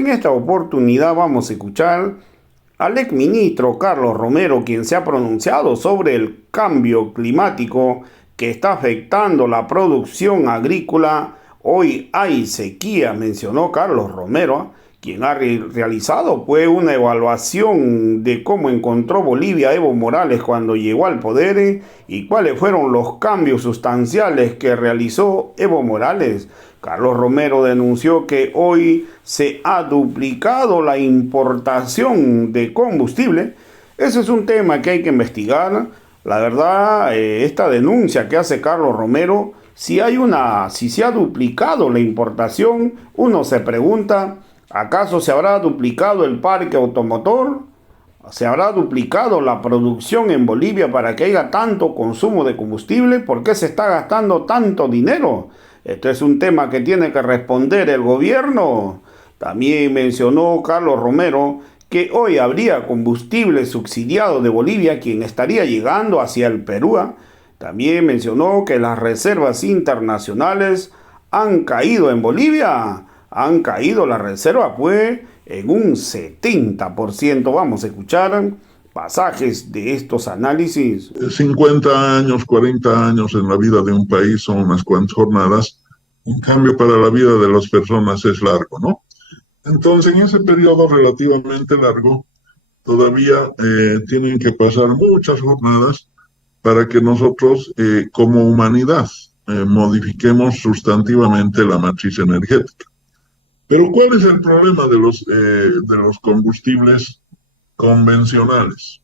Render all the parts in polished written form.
En esta oportunidad vamos a escuchar al exministro Carlos Romero, quien se ha pronunciado sobre el cambio climático que está afectando la producción agrícola. Hoy hay sequía, mencionó Carlos Romero, quien ha realizado una evaluación de cómo encontró Bolivia Evo Morales cuando llegó al poder y cuáles fueron los cambios sustanciales que realizó Evo Morales. Carlos Romero denunció que hoy se ha duplicado la importación de combustible. Ese es un tema que hay que investigar. La verdad, esta denuncia que hace Carlos Romero, si se ha duplicado la importación, uno se pregunta, ¿acaso se habrá duplicado el parque automotor? ¿Se habrá duplicado la producción en Bolivia para que haya tanto consumo de combustible? ¿Por qué se está gastando tanto dinero? Este es un tema que tiene que responder el gobierno. También mencionó Carlos Romero que hoy habría combustible subsidiado de Bolivia, quien estaría llegando hacia el Perú. También mencionó que las reservas internacionales han caído en Bolivia. Han caído las reservas, pues, en un 70%. Vamos a escuchar pasajes de estos análisis. 50 años, 40 años en la vida de un país son unas cuantas jornadas. En cambio, para la vida de las personas es largo, ¿no? Entonces, en ese periodo relativamente largo, todavía tienen que pasar muchas jornadas para que nosotros, como humanidad, modifiquemos sustantivamente la matriz energética. Pero ¿cuál es el problema de los combustibles convencionales?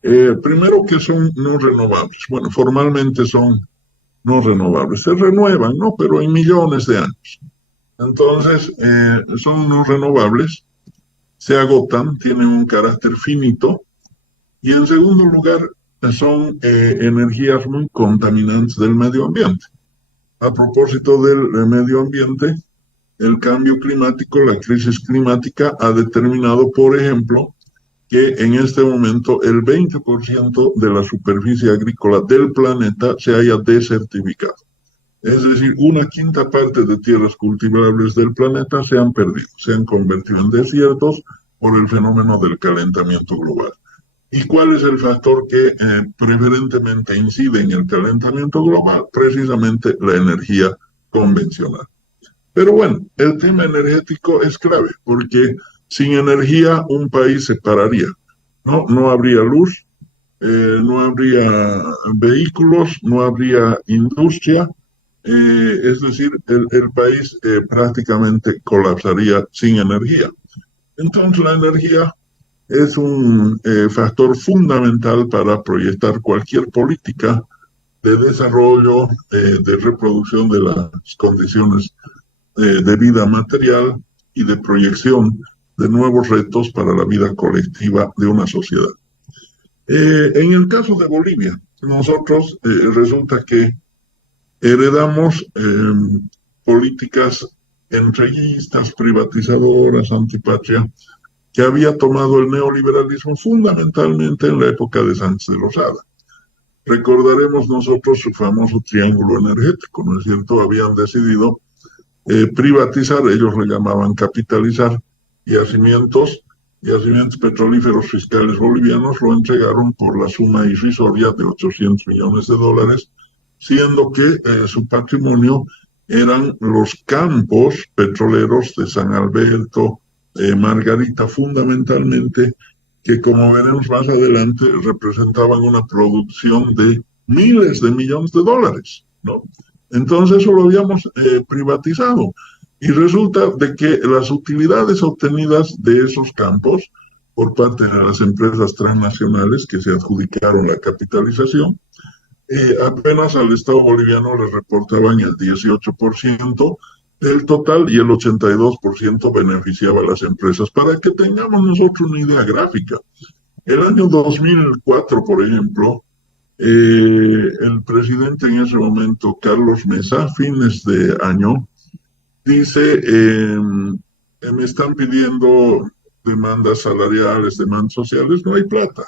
Primero que son no renovables. Bueno, formalmente son no renovables. Se renuevan, ¿no? Pero en millones de años. Entonces, son no renovables, se agotan, tienen un carácter finito. Y en segundo lugar, son energías muy contaminantes del medio ambiente. A propósito del medio ambiente, el cambio climático, la crisis climática ha determinado, por ejemplo, que en este momento el 20% de la superficie agrícola del planeta se haya desertificado. Es decir, una quinta parte de tierras cultivables del planeta se han perdido, se han convertido en desiertos por el fenómeno del calentamiento global. ¿Y cuál es el factor que preferentemente incide en el calentamiento global? Precisamente la energía convencional. Pero bueno, el tema energético es clave, porque sin energía un país se pararía, ¿no? No habría luz, no habría vehículos, no habría industria, es decir, el país prácticamente colapsaría sin energía. Entonces la energía es un factor fundamental para proyectar cualquier política de desarrollo, de reproducción de las condiciones de vida material y de proyección de nuevos retos para la vida colectiva de una sociedad. En el caso de Bolivia, nosotros resulta que heredamos políticas entreguistas, privatizadoras, antipatria, que había tomado el neoliberalismo fundamentalmente en la época de Sánchez de Lozada. Recordaremos nosotros su famoso triángulo energético, ¿no es cierto? Habían decidido privatizar, ellos le llamaban capitalizar, yacimientos petrolíferos fiscales bolivianos, lo entregaron por la suma irrisoria de 800 millones de dólares, siendo que su patrimonio eran los campos petroleros de San Alberto, Margarita fundamentalmente, que como veremos más adelante representaban una producción de miles de millones de dólares, ¿no? Entonces eso lo habíamos privatizado y resulta de que las utilidades obtenidas de esos campos por parte de las empresas transnacionales que se adjudicaron la capitalización, apenas al Estado boliviano le reportaban el 18% del total y el 82% beneficiaba a las empresas. Para que tengamos nosotros una idea gráfica, el año 2004, por ejemplo, el presidente en ese momento, Carlos Mesa, fines de año, dice, me están pidiendo demandas salariales, demandas sociales, no hay plata,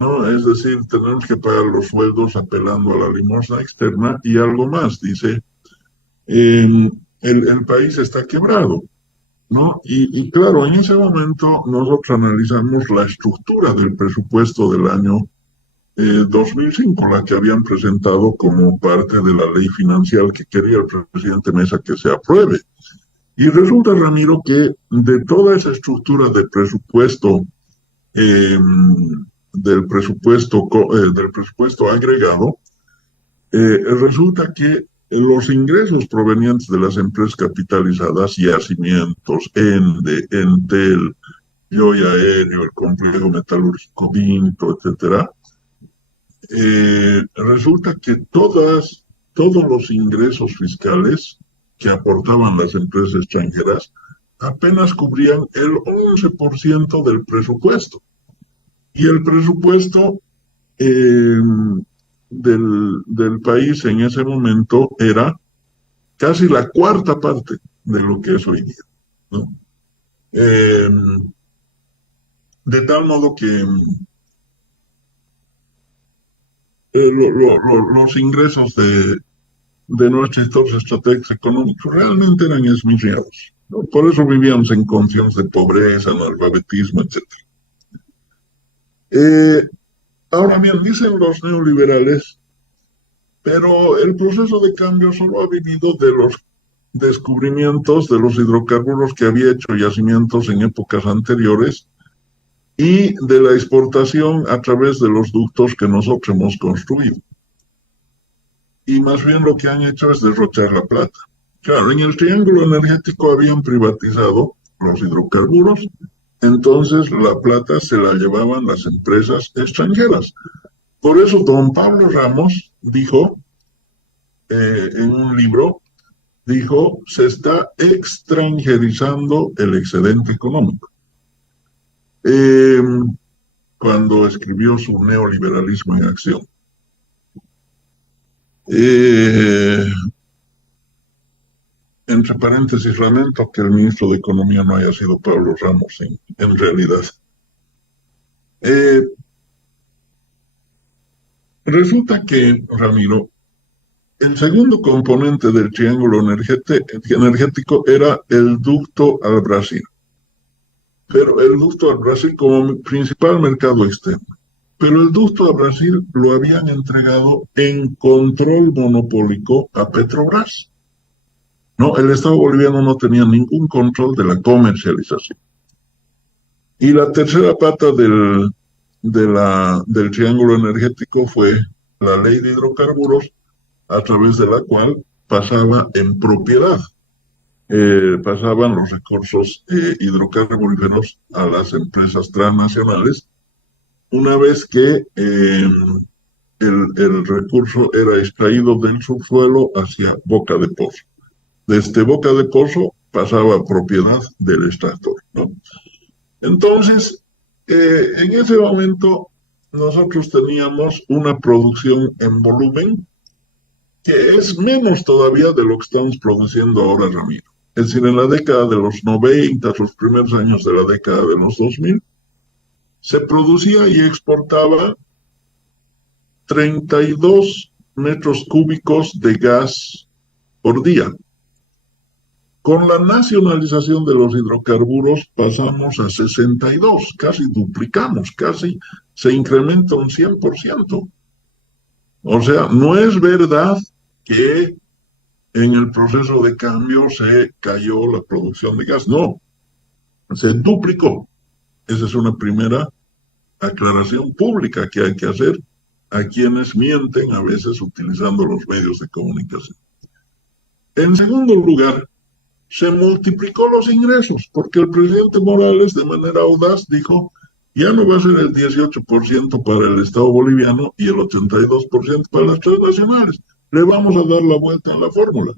¿no? Es decir, tenemos que pagar los sueldos apelando a la limosna externa y algo más, dice, el país está quebrado. ¿no? Y claro, en ese momento nosotros analizamos la estructura del presupuesto del año 2005, la que habían presentado como parte de la ley financiera que quería el presidente Mesa que se apruebe. Y resulta, Ramiro, que de toda esa estructura de presupuesto, eh, del presupuesto agregado, resulta que los ingresos provenientes de las empresas capitalizadas, Yacimientos, Ende, Entel, Yoy Aéreo, el complejo metalúrgico Vinto, etcétera, resulta que todos los ingresos fiscales que aportaban las empresas extranjeras apenas cubrían el 11% del presupuesto. Y el presupuesto eh, del país en ese momento era casi la cuarta parte de lo que es hoy día, ¿no? Eh, de tal modo que los ingresos de nuestros estrategias económicos realmente eran esmirriados, ¿no? Por eso vivíamos en condiciones de pobreza, analfabetismo, etc. Eh, Ahora bien, dicen los neoliberales, pero el proceso de cambio solo ha venido de los descubrimientos de los hidrocarburos que había hecho Yacimientos en épocas anteriores y de la exportación a través de los ductos que nosotros hemos construido. Y más bien lo que han hecho es derrochar la plata. Claro, en el triángulo energético habían privatizado los hidrocarburos, entonces la plata se la llevaban las empresas extranjeras. Por eso don Pablo Ramos dijo en un libro, dijo, se está extranjerizando el excedente económico. Eh, Cuando escribió su Neoliberalismo en Acción. Eh, Entre paréntesis, lamento que el ministro de Economía no haya sido Pablo Ramos en realidad. Eh, Resulta que, Ramiro, el segundo componente del triángulo energético era el ducto al Brasil, pero el ducto al Brasil como principal mercado externo. Pero el ducto a Brasil lo habían entregado en control monopólico a Petrobras. No, el Estado boliviano no tenía ningún control de la comercialización. Y la tercera pata del triángulo energético fue la ley de hidrocarburos, a través de la cual pasaba en propiedad, pasaban los recursos hidrocarburíferos a las empresas transnacionales, una vez que el recurso era extraído del subsuelo hacia boca de pozo. Desde boca de pozo pasaba a propiedad del extractor, ¿no? Entonces, en ese momento nosotros teníamos una producción en volumen que es menos todavía de lo que estamos produciendo ahora, Ramiro. Es decir, en la década de los 90, los primeros años de la década de los 2000, se producía y exportaba 32 metros cúbicos de gas por día. Con la nacionalización de los hidrocarburos pasamos a 62, casi duplicamos, casi se incrementa un 100%. O sea, no es verdad que en el proceso de cambio se cayó la producción de gas, no, se duplicó. Esa es una primera aclaración pública que hay que hacer a quienes mienten a veces utilizando los medios de comunicación. En segundo lugar, se multiplicó los ingresos, porque el presidente Morales de manera audaz dijo, ya no va a ser el 18% para el Estado boliviano y el 82% para las transnacionales. Le vamos a dar la vuelta a la fórmula.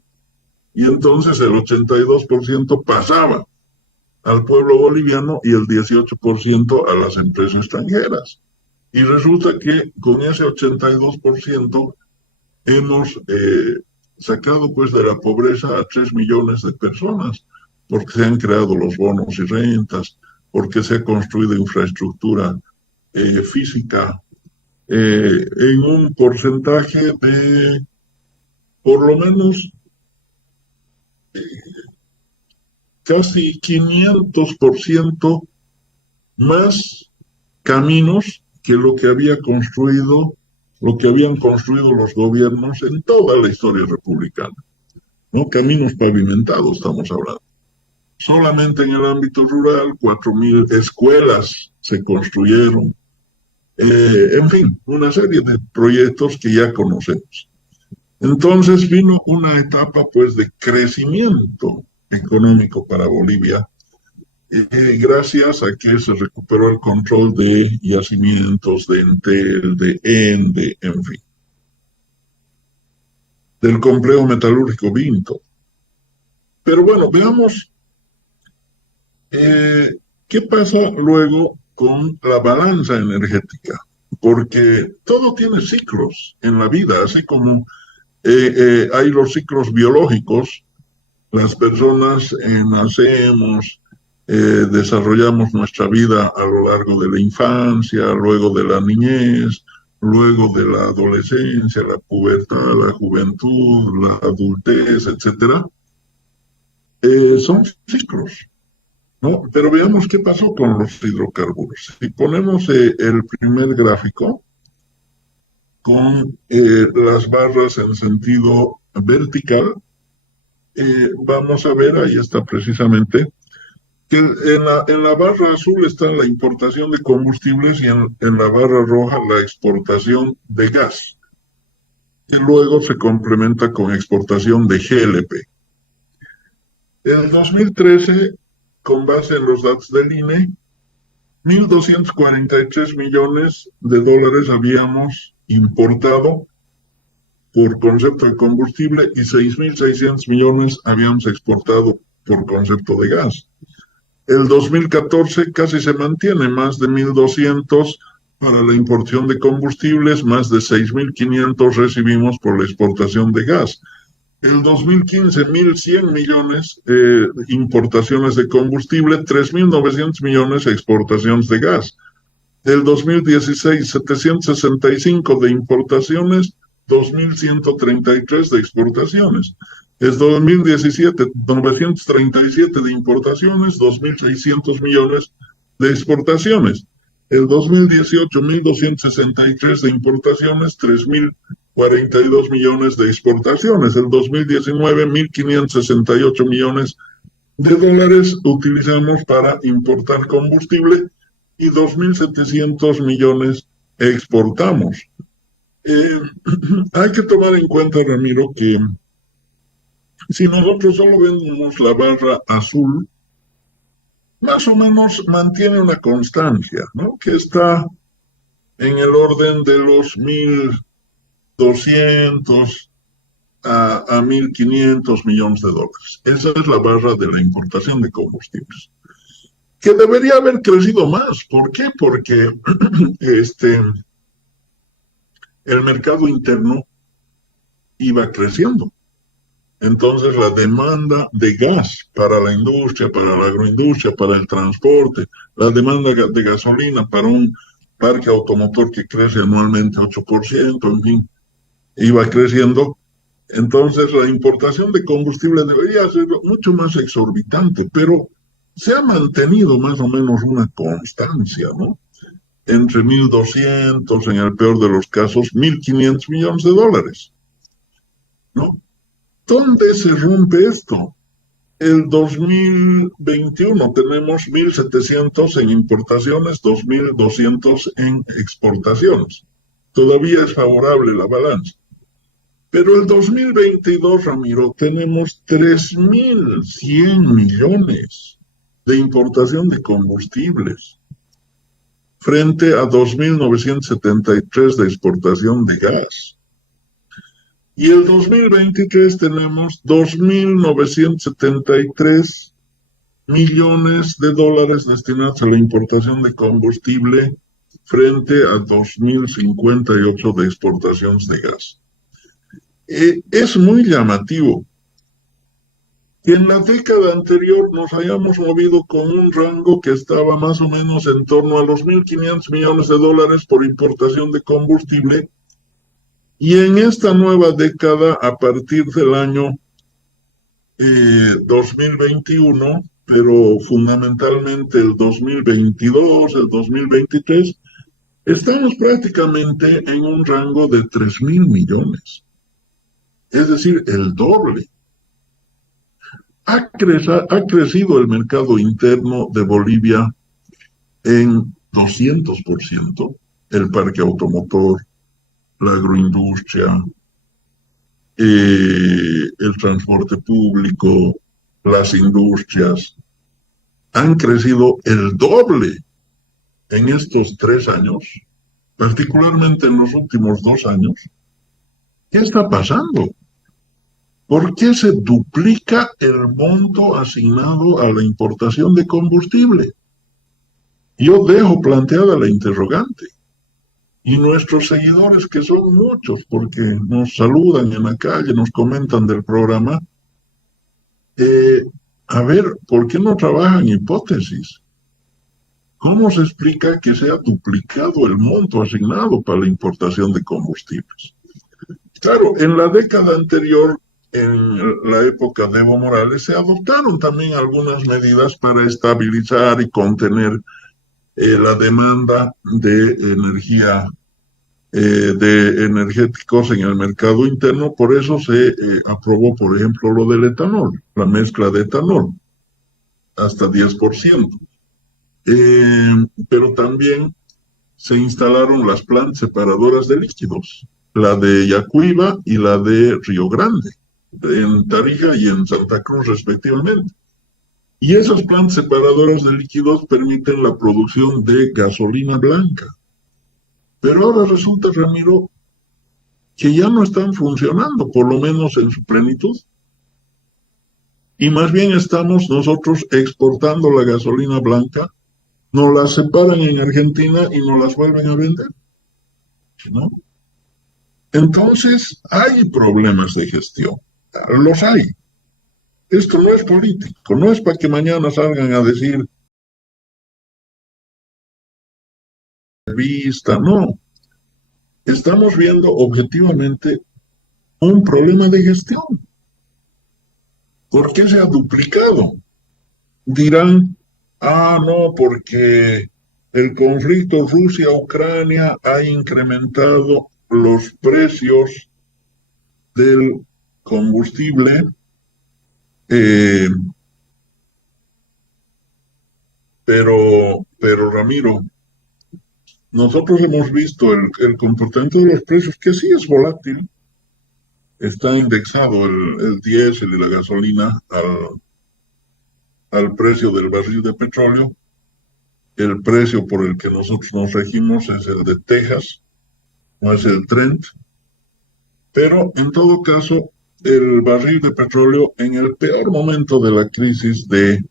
Y entonces el 82% pasaba al pueblo boliviano y el 18% a las empresas extranjeras. Y resulta que con ese 82% hemos sacado pues de la pobreza a 3 millones de personas, porque se han creado los bonos y rentas, porque se ha construido infraestructura física en un porcentaje de por lo menos casi 500% más caminos que lo que habían construido los gobiernos en toda la historia republicana, ¿no? Caminos pavimentados estamos hablando. Solamente en el ámbito rural, 4.000 escuelas se construyeron. En fin, una serie de proyectos que ya conocemos. Entonces vino una etapa pues de crecimiento económico para Bolivia, gracias a que se recuperó el control de yacimientos, de Entel, de ENDE, en fin, del complejo metalúrgico Vinto. Pero bueno, veamos qué pasa luego con la balanza energética, porque todo tiene ciclos en la vida, así como hay los ciclos biológicos. Las personas nacemos, desarrollamos nuestra vida a lo largo de la infancia, luego de la niñez, luego de la adolescencia, la pubertad, la juventud, la adultez, etcétera. Son ciclos, ¿no? Pero veamos qué pasó con los hidrocarburos. Si ponemos el primer gráfico con las barras en sentido vertical, vamos a ver, ahí está precisamente, que en la barra azul está la importación de combustibles y en la barra roja la exportación de gas, que luego se complementa con exportación de GLP. En 2013, con base en los datos del INE, 1.243 millones de dólares habíamos importado por concepto de combustible y 6.600 millones habíamos exportado por concepto de gas. El 2014 casi se mantiene, más de 1.200 para la importación de combustibles, más de 6.500 recibimos por la exportación de gas. El 2015, 1.100 millones importaciones de combustible, 3.900 millones exportaciones de gas. El 2016, 765 de importaciones, 2.133 de exportaciones. Es 2017, 937 de importaciones, 2.600 millones de exportaciones. El 2018, 1.263 de importaciones, 3.042 millones de exportaciones. El 2019, 1.568 millones de dólares utilizamos para importar combustible y 2.700 millones exportamos. Hay que tomar en cuenta, Ramiro, que si nosotros solo vemos la barra azul, más o menos mantiene una constancia, ¿no? Que está en el orden de los 1.200 a 1.500 millones de dólares. Esa es la barra de la importación de combustibles, que debería haber crecido más. ¿Por qué? Porque el mercado interno iba creciendo. Entonces la demanda de gas para la industria, para la agroindustria, para el transporte, la demanda de gasolina para un parque automotor que crece anualmente 8%, en fin, iba creciendo. Entonces la importación de combustible debería ser mucho más exorbitante, pero se ha mantenido más o menos una constancia, ¿no? Entre 1.200, en el peor de los casos, 1.500 millones de dólares, ¿no? ¿Dónde se rompe esto? El 2021 tenemos 1.700 en importaciones, 2.200 en exportaciones. Todavía es favorable la balanza. Pero el 2022, Ramiro, tenemos 3.100 millones de importación de combustibles frente a 2.973 de exportación de gas. Y el 2023 tenemos 2.973 millones de dólares destinados a la importación de combustible frente a 2.058 de exportaciones de gas. Es muy llamativo que en la década anterior nos hayamos movido con un rango que estaba más o menos en torno a los 1.500 millones de dólares por importación de combustible. Y en esta nueva década, a partir del año 2021, pero fundamentalmente el 2022, el 2023, estamos prácticamente en un rango de 3.000 millones, es decir, el doble. Ha crecido el mercado interno de Bolivia en 200%, el parque automotor, la agroindustria, el transporte público, las industrias, han crecido el doble en estos 3 años, particularmente en los últimos 2 años. ¿Qué está pasando? ¿Por qué se duplica el monto asignado a la importación de combustible? Yo dejo planteada la interrogante. Y nuestros seguidores, que son muchos, porque nos saludan en la calle, nos comentan del programa, a ver, ¿por qué no trabajan hipótesis? ¿Cómo se explica que se ha duplicado el monto asignado para la importación de combustibles? Claro, en la década anterior, en la época de Evo Morales, se adoptaron también algunas medidas para estabilizar y contener la demanda de energía, de energéticos en el mercado interno. Por eso se aprobó, por ejemplo, lo del etanol, la mezcla de etanol, hasta 10%. Pero también se instalaron las plantas separadoras de líquidos, la de Yacuiba y la de Río Grande, en Tarija y en Santa Cruz respectivamente. Y esas plantas separadoras de líquidos permiten la producción de gasolina blanca. Pero ahora resulta, Ramiro, que ya no están funcionando, por lo menos en su plenitud. Y más bien estamos nosotros exportando la gasolina blanca, nos la separan en Argentina y nos las vuelven a vender, ¿no? Entonces, hay problemas de gestión, los hay. Esto no es político, no es para que mañana salgan a decir vista, no. Estamos viendo objetivamente un problema de gestión. ¿Por qué se ha duplicado? Dirán, no, porque el conflicto Rusia-Ucrania ha incrementado los precios del combustible, pero Ramiro, nosotros hemos visto el comportamiento de los precios, que sí es volátil. Está indexado el diésel y la gasolina al precio del barril de petróleo. El precio por el que nosotros nos regimos es el de Texas, no es el Trent. Pero en todo caso, el barril de petróleo en el peor momento de la crisis de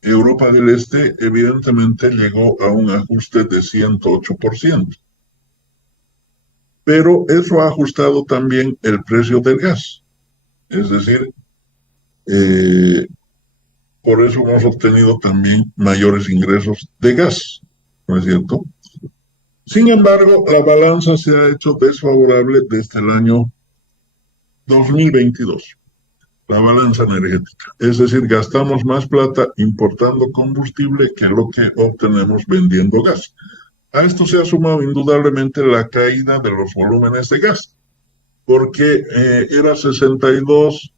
Europa del Este, evidentemente llegó a un ajuste de 108%. Pero eso ha ajustado también el precio del gas. Es decir, por eso hemos obtenido también mayores ingresos de gas, ¿no es cierto? Sin embargo, la balanza se ha hecho desfavorable desde el año 2022, la balanza energética. Es decir, gastamos más plata importando combustible que lo que obtenemos vendiendo gas. A esto se ha sumado indudablemente la caída de los volúmenes de gas, porque era 62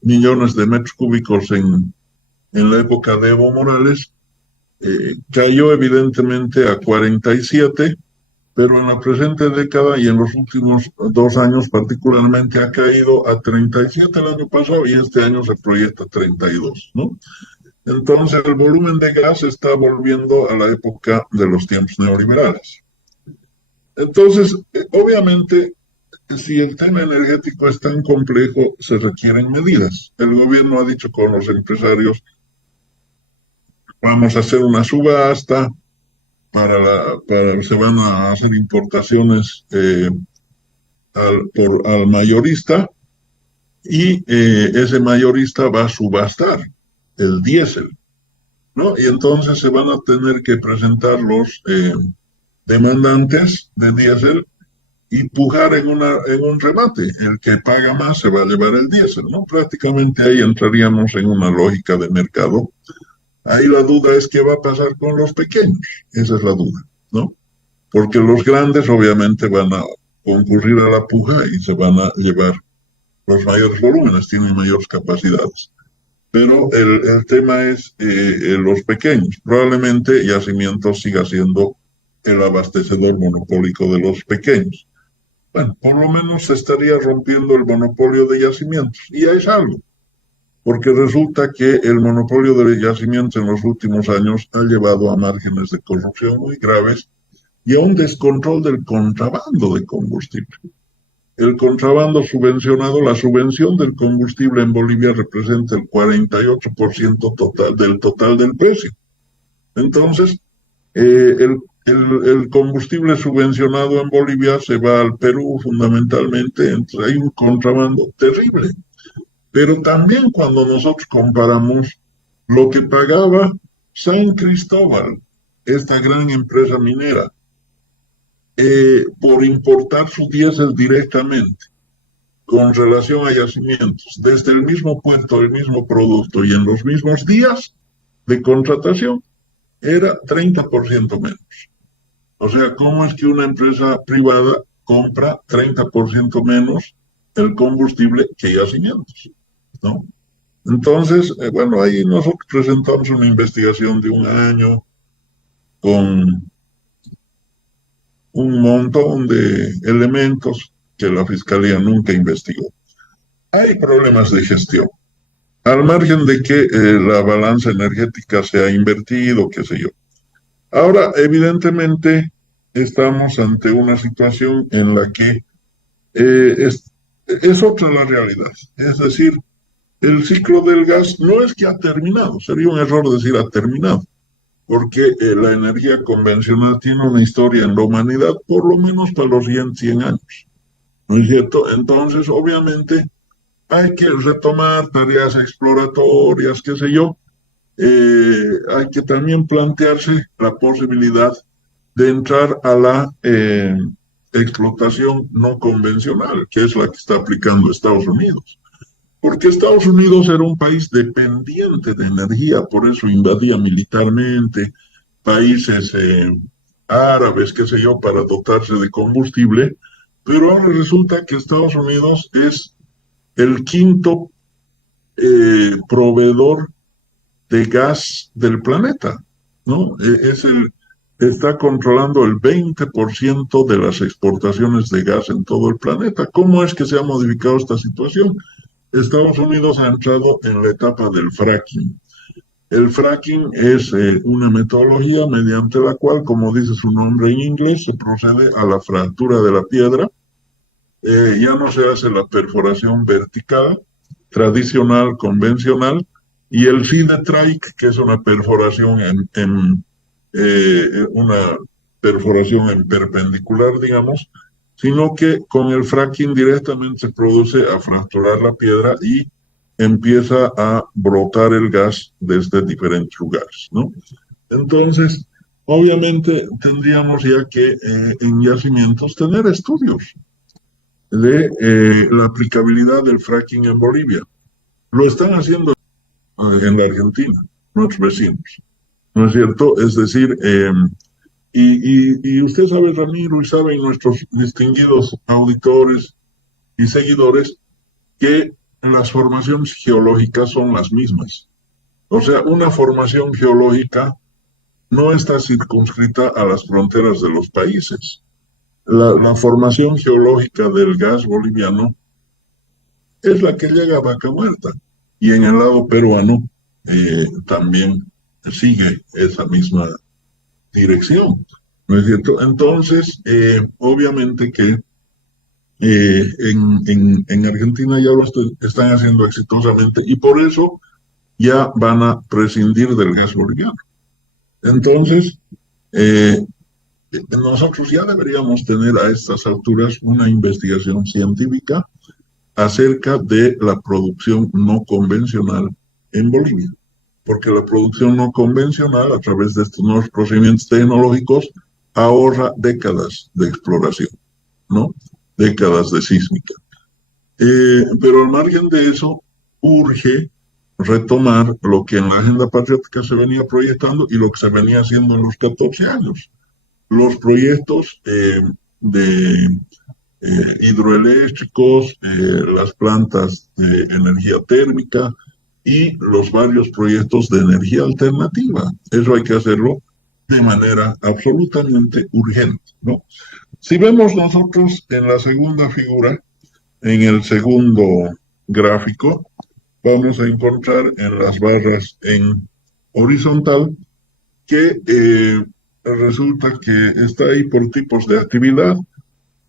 millones de metros cúbicos en la época de Evo Morales, cayó evidentemente a 47, pero en la presente década y en los últimos 2 años particularmente ha caído a 37 el año pasado y este año se proyecta 32, ¿no? Entonces el volumen de gas está volviendo a la época de los tiempos neoliberales. Entonces, obviamente, si el tema energético es tan complejo, se requieren medidas. El gobierno ha dicho con los empresarios, vamos a hacer una subasta, se van a hacer importaciones al mayorista y ese mayorista va a subastar el diésel, ¿no? Y entonces se van a tener que presentar los demandantes de diésel y pujar en un remate. El que paga más se va a llevar el diésel, ¿no? Prácticamente ahí entraríamos en una lógica de mercado. Ahí la duda es qué va a pasar con los pequeños. Esa es la duda, ¿no? Porque los grandes obviamente van a concurrir a la puja y se van a llevar los mayores volúmenes, tienen mayores capacidades. Pero el tema es los pequeños. Probablemente Yacimientos siga siendo el abastecedor monopólico de los pequeños. Bueno, por lo menos se estaría rompiendo el monopolio de Yacimientos. Y ya es algo, porque resulta que el monopolio de Yacimientos en los últimos años ha llevado a márgenes de corrupción muy graves y a un descontrol del contrabando de combustible. El contrabando subvencionado, la subvención del combustible en Bolivia representa el 48% total del precio. Entonces, el combustible subvencionado en Bolivia se va al Perú fundamentalmente, entonces hay un contrabando terrible. Pero también cuando nosotros comparamos lo que pagaba San Cristóbal, esta gran empresa minera, por importar su diésel directamente, con relación a Yacimientos, desde el mismo puerto, el mismo producto y en los mismos días de contratación, era 30% menos. O sea, ¿cómo es que una empresa privada compra 30% menos el combustible que Yacimientos? ¿No? Entonces, bueno, ahí nosotros presentamos una investigación de un año con un montón de elementos que la Fiscalía nunca investigó. Hay problemas de gestión, al margen de que la balanza energética se ha invertido, qué sé yo. Ahora, evidentemente, estamos ante una situación en la que es otra la realidad. Es decir, el ciclo del gas no es que ha terminado, sería un error decir ha terminado, porque la energía convencional tiene una historia en la humanidad por lo menos para los 100 años, ¿no es cierto? Entonces, obviamente, hay que retomar tareas exploratorias, qué sé yo. Hay que también plantearse la posibilidad de entrar a la explotación no convencional, que es la que está aplicando Estados Unidos. Porque Estados Unidos era un país dependiente de energía, por eso invadía militarmente países árabes, qué sé yo, para dotarse de combustible, pero ahora resulta que Estados Unidos es el quinto proveedor de gas del planeta, ¿no? Está controlando el 20% de las exportaciones de gas en todo el planeta. ¿Cómo es que se ha modificado esta situación? Estados Unidos ha entrado en la etapa del fracking. El fracking es una metodología mediante la cual, como dice su nombre en inglés, se procede a la fractura de la piedra. Ya no se hace la perforación vertical, tradicional, convencional, y el Sidetrike, que es una perforación una perforación en perpendicular, digamos, sino que con el fracking directamente se produce a fracturar la piedra y empieza a brotar el gas desde diferentes lugares, ¿no? Entonces, obviamente tendríamos ya que en Yacimientos tener estudios de la aplicabilidad del fracking en Bolivia. Lo están haciendo en la Argentina, nuestros vecinos, ¿no es cierto? Es decir, y usted sabe, Ramiro, y saben nuestros distinguidos auditores y seguidores, que las formaciones geológicas son las mismas. O sea, una formación geológica no está circunscrita a las fronteras de los países. La formación geológica del gas boliviano es la que llega a Vaca Muerta. Y en el lado peruano también sigue esa misma dirección, ¿no es cierto? Entonces, obviamente que en Argentina ya lo están haciendo exitosamente y por eso ya van a prescindir del gas boliviano. Entonces, nosotros ya deberíamos tener a estas alturas una investigación científica acerca de la producción no convencional en Bolivia, porque la producción no convencional a través de estos nuevos procedimientos tecnológicos ahorra décadas de exploración. ¿no? Décadas de sísmica. Pero al margen de eso, urge retomar lo que en la agenda patriótica se venía proyectando y lo que se venía haciendo en los 14 años. Los proyectos de hidroeléctricos, las plantas de energía térmica y los varios proyectos de energía alternativa. Eso hay que hacerlo de manera absolutamente urgente, ¿no? Si vemos nosotros en la segunda figura, en el segundo gráfico, vamos a encontrar en las barras en horizontal que resulta que está ahí por tipos de actividad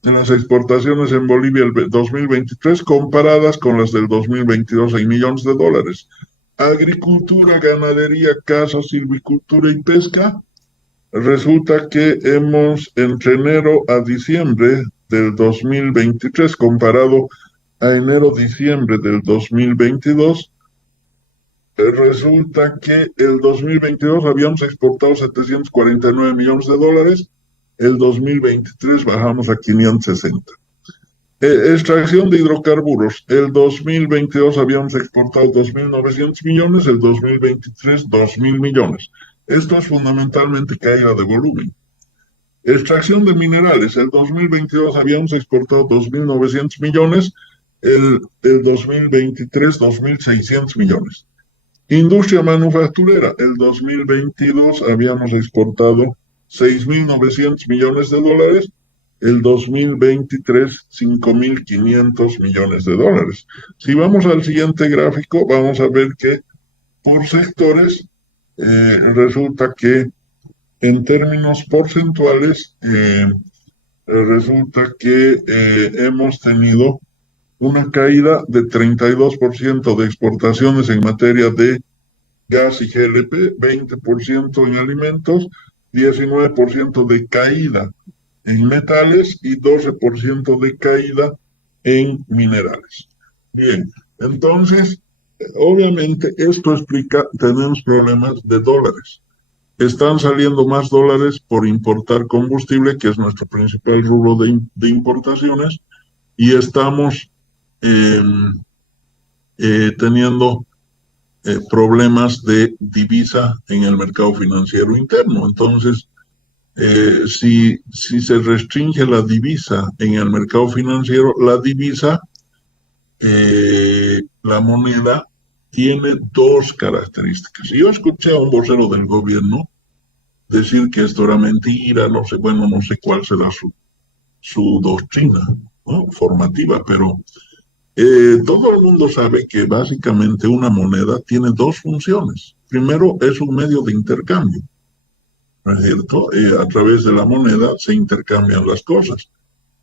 en las exportaciones en Bolivia el 2023 comparadas con las del 2022 en millones de dólares. Agricultura, ganadería, caza, silvicultura y pesca. Resulta que hemos entre enero a diciembre del 2023 comparado a enero-diciembre del 2022, resulta que el 2022 habíamos exportado 749 millones de dólares, el 2023 bajamos a 560. Extracción de hidrocarburos, el 2022 habíamos exportado 2.900 millones, el 2023 2.000 millones. Esto es fundamentalmente caída de volumen. Extracción de minerales, el 2022 habíamos exportado 2.900 millones, el 2023 2.600 millones. Industria manufacturera, el 2022 habíamos exportado 6.900 millones de dólares, el 2023 5.500 millones de dólares. Si vamos al siguiente gráfico, vamos a ver que por sectores resulta que en términos porcentuales resulta que hemos tenido una caída de 32% de exportaciones en materia de gas y GLP, 20% en alimentos, 19% de caída en metales y 12% de caída en minerales. Bien, entonces, obviamente esto explica, tenemos problemas de dólares. Están saliendo más dólares por importar combustible, que es nuestro principal rubro de importaciones, y estamos teniendo problemas de divisa en el mercado financiero interno. Entonces, si se restringe la divisa en el mercado financiero, la divisa, la moneda, tiene dos características. Yo escuché a un vocero del gobierno decir que esto era mentira, no sé cuál será su doctrina, ¿no?, formativa, pero todo el mundo sabe que básicamente una moneda tiene dos funciones. Primero, es un medio de intercambio, ¿no es cierto? A través de la moneda se intercambian las cosas.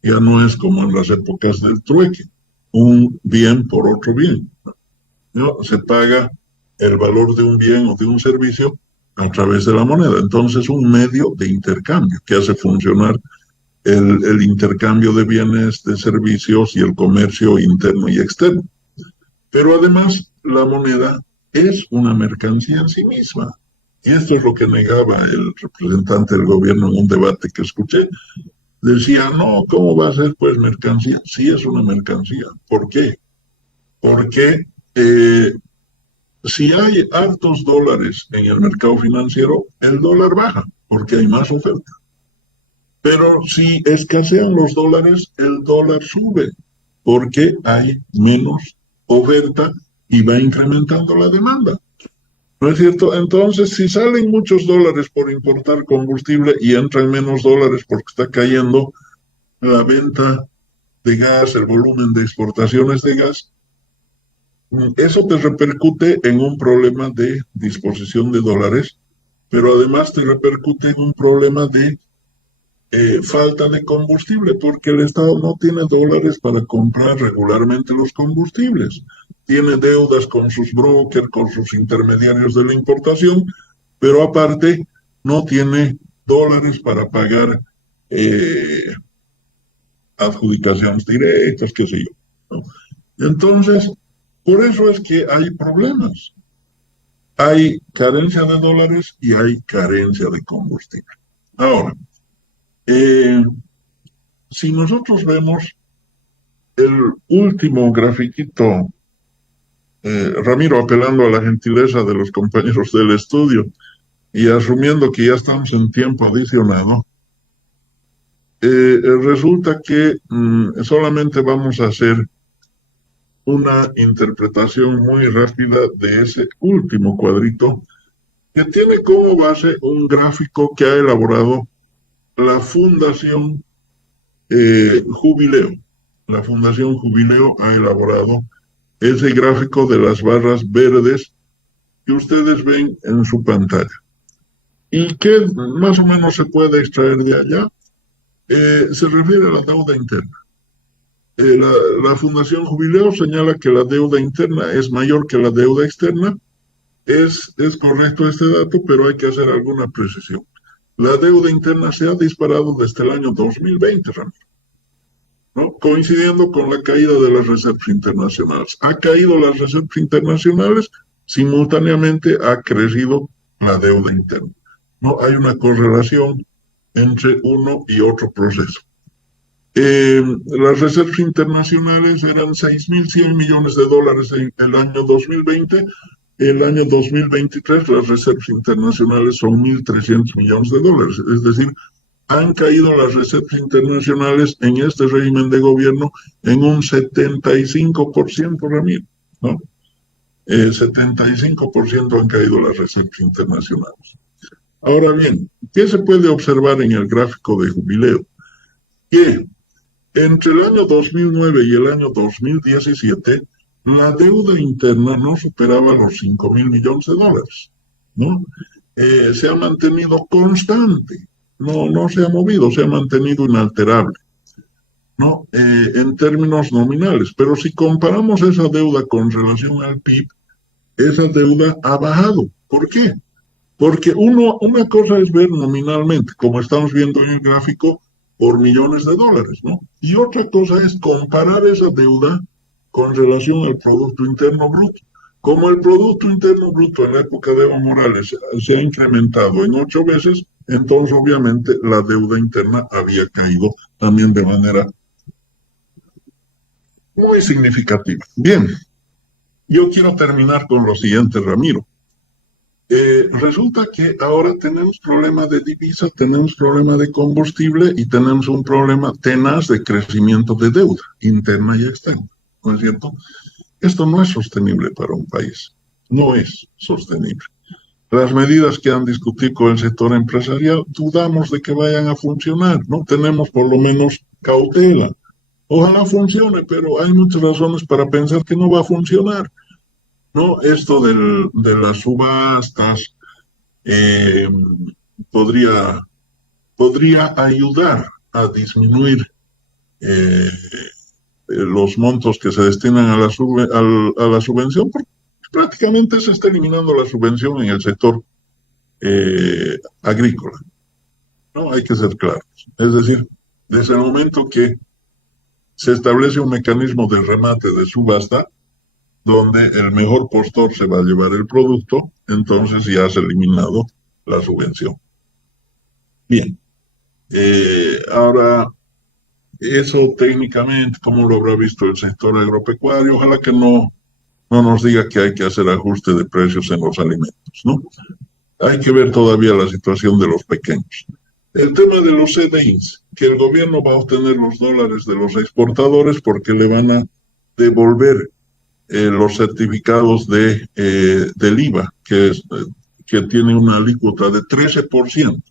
Ya no es como en las épocas del trueque, un bien por otro bien, ¿no? Se paga el valor de un bien o de un servicio a través de la moneda. Entonces, un medio de intercambio que hace funcionar el intercambio de bienes, de servicios y el comercio interno y externo. Pero además, la moneda es una mercancía en sí misma. Y esto es lo que negaba el representante del gobierno en un debate que escuché. Decía, no, ¿cómo va a ser pues mercancía? Sí es una mercancía. ¿Por qué? Porque si hay hartos dólares en el mercado financiero, el dólar baja, porque hay más oferta. Pero si escasean los dólares, el dólar sube, porque hay menos oferta y va incrementando la demanda. ¿No es cierto? Entonces, si salen muchos dólares por importar combustible y entran menos dólares porque está cayendo la venta de gas, el volumen de exportaciones de gas, eso te repercute en un problema de disposición de dólares, pero además te repercute en un problema de falta de combustible, porque el Estado no tiene dólares para comprar regularmente los combustibles. Tiene deudas con sus brokers, con sus intermediarios de la importación, pero aparte no tiene dólares para pagar adjudicaciones directas, qué sé yo, ¿no? Entonces, por eso es que hay problemas. Hay carencia de dólares y hay carencia de combustible. Ahora, si nosotros vemos el último grafiquito, Ramiro, apelando a la gentileza de los compañeros del estudio y asumiendo que ya estamos en tiempo adicionado, resulta que solamente vamos a hacer una interpretación muy rápida de ese último cuadrito que tiene como base un gráfico que ha elaborado la Fundación Jubileo. La Fundación Jubileo ha elaborado ese gráfico de las barras verdes que ustedes ven en su pantalla. ¿Y qué más o menos se puede extraer de allá? Se refiere a la deuda interna. La Fundación Jubileo señala que la deuda interna es mayor que la deuda externa. Es correcto este dato, pero hay que hacer alguna precisión. La deuda interna se ha disparado desde el año 2020, Ramiro, ¿no? Coincidiendo con la caída de las reservas internacionales. Ha caído las reservas internacionales, simultáneamente ha crecido la deuda interna. No hay una correlación entre uno y otro proceso. Las reservas internacionales eran 6.100 millones de dólares en el año 2020. El año 2023 las reservas internacionales son 1.300 millones de dólares. Es decir, han caído las reservas internacionales en este régimen de gobierno en un 75%, Ramiro, ¿no? 75% han caído las reservas internacionales. Ahora bien, ¿qué se puede observar en el gráfico de Jubileo? Que entre el año 2009 y el año 2017, la deuda interna no superaba los 5.000 millones de dólares, ¿no? Se ha mantenido constante, no se ha movido, se ha mantenido inalterable, ¿no? En términos nominales. Pero si comparamos esa deuda con relación al PIB, esa deuda ha bajado. ¿Por qué? Porque una cosa es ver nominalmente, como estamos viendo en el gráfico, por millones de dólares, ¿no? Y otra cosa es comparar esa deuda con relación al Producto Interno Bruto. Como el Producto Interno Bruto en la época de Evo Morales se ha incrementado en 8 veces, entonces obviamente la deuda interna había caído también de manera muy significativa. Bien, yo quiero terminar con lo siguiente, Ramiro. Resulta que ahora tenemos problema de divisa, tenemos problema de combustible y tenemos un problema tenaz de crecimiento de deuda interna y externa, ¿no es cierto? Esto no es sostenible para un país, no es sostenible. Las medidas que han discutido con el sector empresarial, dudamos de que vayan a funcionar, ¿no? Tenemos por lo menos cautela. Ojalá funcione, pero hay muchas razones para pensar que no va a funcionar. No, esto de las subastas eh, podría ayudar a disminuir los montos que se destinan a la subvención, porque prácticamente se está eliminando la subvención en el sector agrícola. No, hay que ser claros. Es decir, desde el momento que se establece un mecanismo de remate de subasta, donde el mejor postor se va a llevar el producto, entonces ya se ha eliminado la subvención. Bien, ahora, eso técnicamente, ¿cómo lo habrá visto el sector agropecuario? Ojalá que no nos diga que hay que hacer ajuste de precios en los alimentos, ¿no? Hay que ver todavía la situación de los pequeños. El tema de los CDIs, que el gobierno va a obtener los dólares de los exportadores porque le van a devolver los certificados del IVA, que tiene una alícuota de 13%.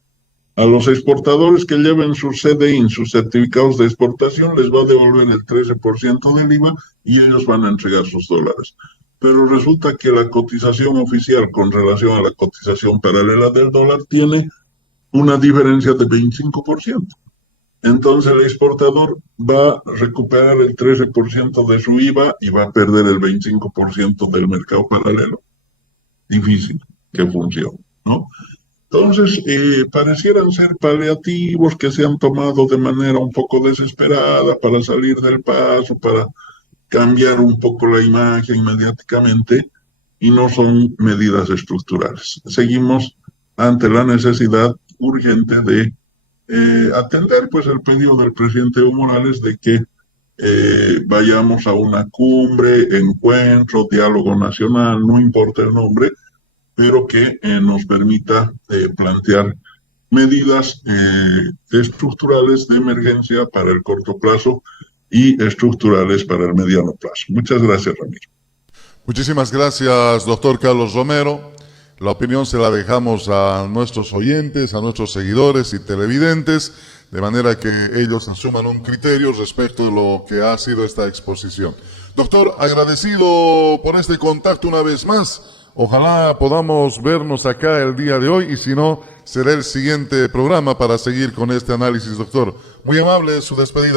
A los exportadores que lleven sus CDI, sus certificados de exportación, les va a devolver el 13% del IVA y ellos van a entregar sus dólares. Pero resulta que la cotización oficial con relación a la cotización paralela del dólar tiene una diferencia de 25%. Entonces el exportador va a recuperar el 13% de su IVA y va a perder el 25% del mercado paralelo. Difícil que funcione, ¿no? Entonces, parecieran ser paliativos que se han tomado de manera un poco desesperada para salir del paso, para cambiar un poco la imagen mediáticamente, y no son medidas estructurales. Seguimos ante la necesidad urgente de atender pues el pedido del presidente Evo Morales de que vayamos a una cumbre, encuentro, diálogo nacional, no importa el nombre, pero que nos permita plantear medidas estructurales de emergencia para el corto plazo y estructurales para el mediano plazo. Muchas gracias, Ramiro. Muchísimas gracias, doctor Carlos Romero. La opinión se la dejamos a nuestros oyentes, a nuestros seguidores y televidentes, de manera que ellos asuman un criterio respecto de lo que ha sido esta exposición. Doctor, agradecido por este contacto una vez más. Ojalá podamos vernos acá el día de hoy y si no, será el siguiente programa para seguir con este análisis, doctor. Muy amable su despedida.